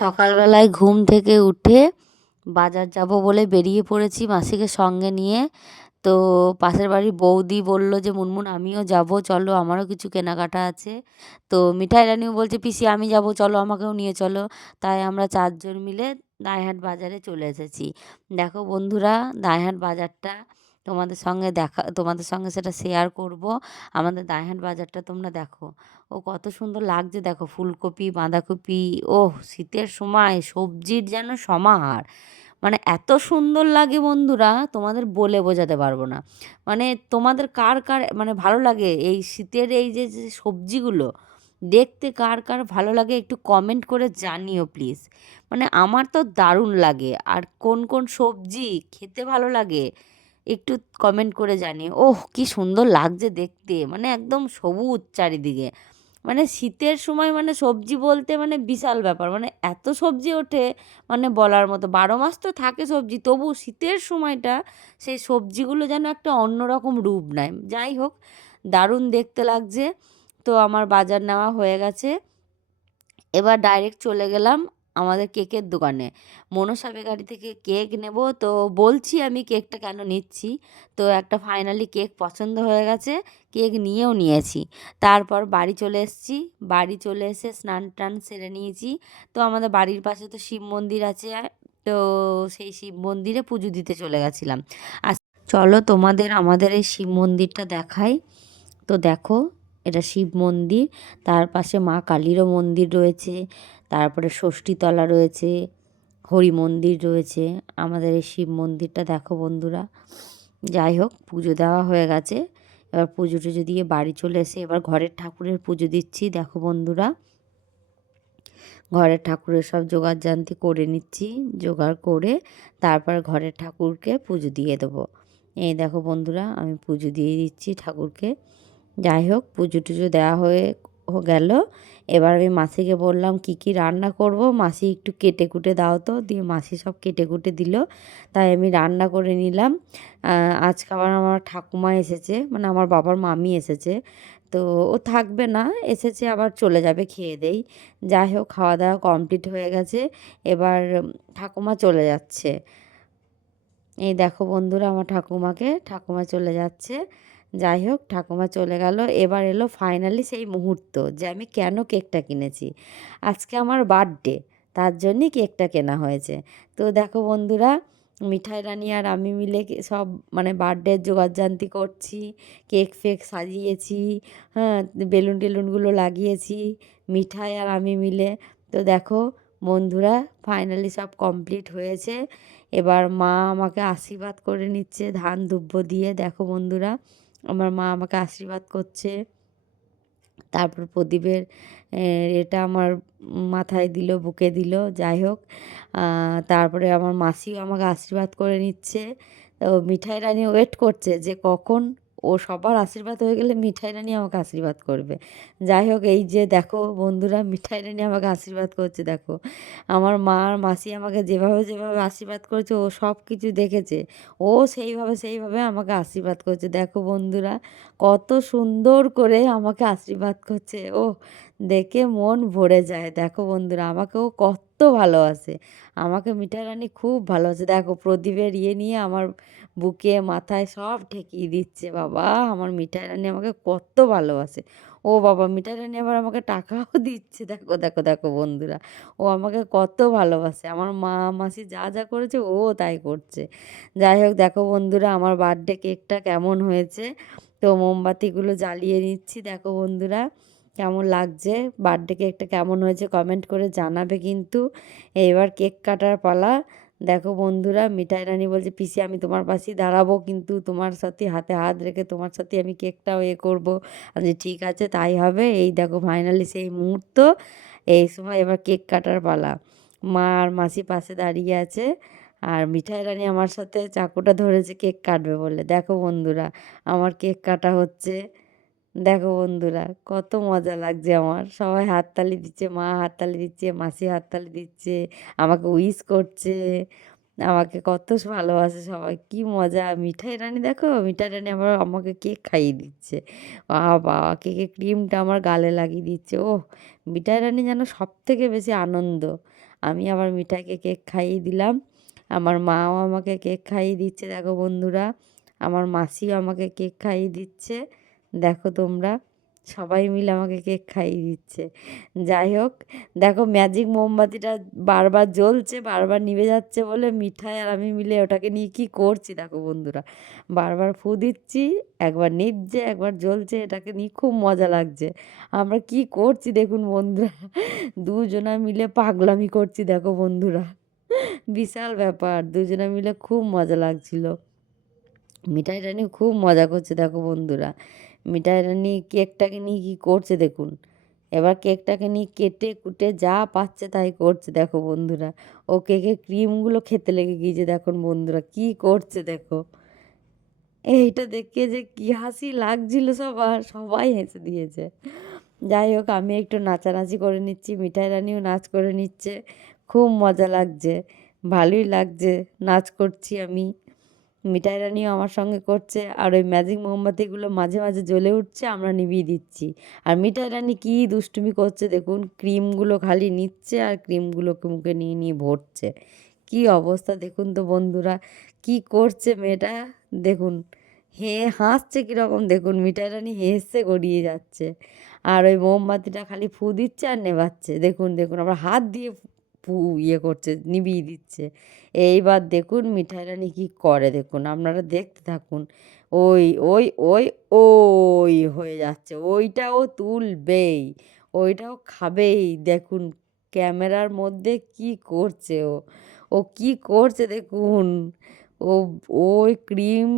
সকালবেলায় ঘুম থেকে উঠে বাজার যাব বলে বেরিয়ে পড়েছি মাসিকে সঙ্গে নিয়ে। তো পাশের বাড়ির বৌদি বলল যে, মুনমুন, আমিও যাব, চলো, আমারও কিছু কেনাকাটা আছে। তো মিঠাই রানিও বলছে, পিসি, আমি যাব, চলো, আমাকেও নিয়ে চলো। তাই আমরা চারজন মিলে দাঁইহাট বাজারে চলে এসেছি। দেখো বন্ধুরা, দাঁইহাট বাজারটা তোমাদের সঙ্গে দেখা, তোমাদের সঙ্গে সেটা শেয়ার করব। আমাদের দাঁইহাট বাজারটা তোমরা দেখো। ও কত সুন্দর লাগছে দেখো, ফুলকপি, বাঁধাকপি, ওহ, শীতের সময় সবজির যেন সমাহার। মানে এত সুন্দর লাগে বন্ধুরা, তোমাদের বলে বোঝাতে পারব না। মানে তোমাদের কার কার মানে ভালো লাগে এই শীতের এই যে যে সবজিগুলো, দেখতে কার কার ভালো লাগে একটু কমেন্ট করে জানিও প্লিজ মানে আমার তো দারুণ লাগে, আর কোন কোন সবজি খেতে ভালো লাগে একটু কমেন্ট করে জানি ওহ, কি সুন্দর লাগছে দেখতে। মানে একদম সবুজ চারিদিকে। মানে শীতের সময় মানে সবজি বলতে মানে বিশাল ব্যাপার। মানে এত সবজি ওঠে মানে বলার মতো। বারো মাস তো থাকে সবজি, তবু শীতের সময়টা সেই সবজিগুলো যেন একটা অন্যরকম রূপ নেয়। যাই হোক, দারুণ দেখতে লাগছে। তো আমার বাজার নেওয়া হয়ে গেছে। এবার ডাইরেক্ট চলে গেলাম আমাদের কেকের দোকানে। মনসা বেকারি থেকে কেক নেব। তো বলছি আমি কেকটা কেন নিচ্ছি? তো একটা ফাইনালি কেক পছন্দ হয়ে গেছে, কেক নিয়েও নিয়েছি। তারপর বাড়ি চলে এসেছি। বাড়ি চলে এসে স্নান টান সেরে নিয়েছি। তো আমাদের বাড়ির পাশে তো শিব মন্দির আছে। তো সেই শিব মন্দিরে পুজো দিতে চলে গেছিলাম। আর চলো তোমাদের আমাদের এই শিব মন্দিরটা দেখাই। তো দেখো, এটা শিব মন্দির। তার পাশে মা কালীরও মন্দির রয়েছে। তারপরে ষষ্ঠীতলা রয়েছে, হরি মন্দির রয়েছে, আমাদের এই শিব মন্দিরটা দেখো বন্ধুরা। যাই হোক, পুজো দেওয়া হয়ে গেছে। এবার পুজো টুজো দিয়ে বাড়ি চলে এসে এবার ঘরের ঠাকুরের পুজো দিচ্ছি, দেখো বন্ধুরা। ঘরের ঠাকুরের সব জোগাড় জান্তি করে নিচ্ছি, জোগাড় করে তারপর ঘরের ঠাকুরকে পুজো দিয়ে দেবো। এই দেখো বন্ধুরা, আমি পুজো দিয়ে দিচ্ছি ঠাকুরকে। যাই হোক, পুজো টুজো দেওয়া হয়ে গেল। এবার আমি মাসিকে বললাম, কি কি রান্না করব? মাসি একটু কেটে কুটে দাও তো। দিয়ে মাসি সব কেটে কুটে দিল। তাই আমি রান্না করে নিলাম। আজকে আবার আমার ঠাকুমা এসেছে মানে আমার বাবার মামি এসেছে। তো ও থাকবে না, এসেছে আবার চলে যাবে খেয়ে দেই। যাই হোক খাওয়া দাওয়া কমপ্লিট হয়ে গেছে। এবার ঠাকুমা চলে যাচ্ছে। এই দেখো বন্ধুরা, আমার ঠাকুমাকে। ঠাকুমা চলে যাচ্ছে। যাই হোক, ঠাকুমা চলে গেল। এবার এলো ফাইনালি সেই মুহূর্ত যে আমি কেন কেকটা কিনেছি। আজকে আমার বার্থডে তার জন্যই কেকটা কেনা হয়েছে। তো দেখো বন্ধুরা, মিঠাই রানি আর আমি মিলে সব মানে বার্থডের জোগাড়জান্তি করছি, কেক ফেক সাজিয়েছি হ্যাঁ বেলুন টেলুনগুলো লাগিয়েছি, মিঠাই আর আমি মিলে। তো দেখো বন্ধুরা ফাইনালি সব কমপ্লিট হয়েছে। এবার মা আমাকে আশীর্বাদ করে নিচ্ছে, ধান দুব্য দিয়ে। দেখো বন্ধুরা আমার মা আমাকে আশীর্বাদ করছে। তারপর প্রদীপের এটা আমার মাথায় দিল, বুকে দিল, যাই হোক। তারপরে আমার মাসিও আমাকে আশীর্বাদ করে নিচ্ছে। তো মিঠাই রানী ওয়েট করছে যে কখন ও সবার আশীর্বাদ হয়ে গেলে মিঠাই রানী আমাকে আশীর্বাদ করবে। যাই হোক, এই যে দেখো বন্ধুরা, মিঠাই রানী আমাকে আশীর্বাদ করছে, দেখো। আমার মা আর মাসি আমাকে যেভাবে যেভাবে আশীর্বাদ করছে, ও সব কিছু দেখেছে, ও সেইভাবে সেইভাবে আমাকে আশীর্বাদ করছে। দেখো বন্ধুরা, কত সুন্দর করে আমাকে আশীর্বাদ করছে ও দেখে মন ভরে যায়। দেখো বন্ধুরা, আমাকেও কত ভালোবাসে, আমাকে মিঠাই রানী খুব ভালোবাসে। দেখো প্রদীপের ইয়ে নিয়ে আমার বুকে, মাথায় সব ঠেকিয়ে দিচ্ছে। বাবা, আমার মিঠাই রানী আমাকে কত ভালোবাসে। ও বাবা, মিঠাই রানী আবার আমাকে টাকাও দিচ্ছে। দেখো দেখো দেখো বন্ধুরা, ও আমাকে কত ভালোবাসে। আমার মা, মাসি যা যা করেছে, ও তাই করছে। যাই হোক, দেখো বন্ধুরা, আমার বার্থডে কেকটা কেমন হয়েছে? তো মোমবাতিগুলো জ্বালিয়ে নিচ্ছি। দেখো বন্ধুরা, কেমন লাগছে? বার্থডে কেকটা কেমন হয়েছে? কমেন্ট করে জানাবে কিন্তু। এবার কেক কাটার পালা। দেখো বন্ধুরা, মিঠাই রানী বলছে, পিসি, আমি তোমার পাশেই দাঁড়াবো, কিন্তু তোমার সাথে হাতে হাত রেখে তোমার সাথে আমি কেকটাও এ করব। আমি ঠিক আছে, তাই হবে। এই দেখো ফাইনালি সেই মুহূর্ত, এই সময় এবার কেক কাটার পালা। মা আর মাসি পাশে দাঁড়িয়ে আছে, আর মিঠাই রানী আমার সাথে চাকুটা ধরেছে কেক কাটবে বলে। দেখো বন্ধুরা, আমার কেক কাটা হচ্ছে। দেখো বন্ধুরা, কত মজা লাগছে আমার। সবাই হাততালি দিচ্ছে, মা হাততালি দিচ্ছে, মাসি হাততালি দিচ্ছে, আমাকে উইস করছে, আমাকে কত ভালোবাসে সবাই, কি মজা। মিঠাই রানী দেখো, মিঠাই রানী আবার আমাকে কেক খাইয়ে দিচ্ছে। বাবা কেকের ক্রিমটা আমার গালে লাগিয়ে দিচ্ছে। ও মিঠাই রানী যেন সব থেকে বেশি আনন্দ। আমি আবার মিঠাইকে কেক খাইয়ে দিলাম। আমার মাও আমাকে কেক খাইয়ে দিচ্ছে, দেখো বন্ধুরা। আমার মাসিও আমাকে কেক খাইয়ে দিচ্ছে। দেখো তোমরা, সবাই মিলে আমাকে কেক খাইয়ে দিচ্ছে। যাই হোক, দেখো ম্যাজিক মোমবাতিটা বারবার জ্বলছে, বারবার নিভে যাচ্ছে বলে মিঠাই আর আমি মিলে ওটাকে নিয়ে কী করছি দেখো বন্ধুরা। বারবার ফু দিচ্ছি, একবার নিভছে, একবার জ্বলছে, এটাকে নিয়ে খুব মজা লাগছে। আমরা কি করছি দেখুন বন্ধুরা, দুজনা মিলে পাগলামি করছি দেখো বন্ধুরা। বিশাল ব্যাপার, দুজনে মিলে খুব মজা লাগছিল। মিঠাই রানী খুব মজা করছে দেখো বন্ধুরা। মিঠাই রানী কেকটাকে নিয়ে কী করছে দেখুন। এবার কেকটাকে নিয়ে কেটে কুটে যা পাচ্ছে তাই করছে। দেখো বন্ধুরা, ও কেকের ক্রিমগুলো খেতে লেগে গিয়েছে দেখুন বন্ধুরা, কি করছে দেখো। এইটা দেখে যে কী হাসি লাগছিল সবার, সবাই হেসে দিয়েছে। যাই হোক, আমি একটু নাচানাচি করে নিচ্ছি, মিঠাই রানিও নাচ করে নিচ্ছে, খুব মজা লাগছে, ভালোই লাগছে, নাচ করছি আমি। মিঠাই রানিও আমার সঙ্গে করছে আর ওই ম্যাজিক মোমবাতিগুলো মাঝে মাঝে জ্বলে উঠছে, আমরা নিভিয়ে দিচ্ছি। আর মিঠাই রানি কী দুষ্টুমি করছে দেখুন ক্রিমগুলো খালি নিচ্ছে আর ক্রিমগুলোকে মুখে নিয়ে নিয়ে ভরছে। কী অবস্থা দেখুন তো বন্ধুরা, কি করছে মেয়েটা? দেখুন, হে, হাসছে কীরকম দেখুন, মিঠাই রানি হেসে গড়িয়ে যাচ্ছে। আর ওই মোমবাতিটা খালি ফু দিচ্ছে আর নেভাচ্ছে। দেখুন দেখুন আবার হাত দিয়ে ফু ইয়ে করছে নিবিয়ে দিচ্ছে। এইবার দেখুন মিঠাই রানি কী করে দেখুন, আপনারা দেখতে থাকুন। ওই ওই ওই ওই হয়ে যাচ্ছে, ওইটাও তুলবেই, ওইটাও খাবেই। দেখুন ক্যামেরার মধ্যে কি করছে ও ও কি করছে দেখুন, ও, ওই ক্রিম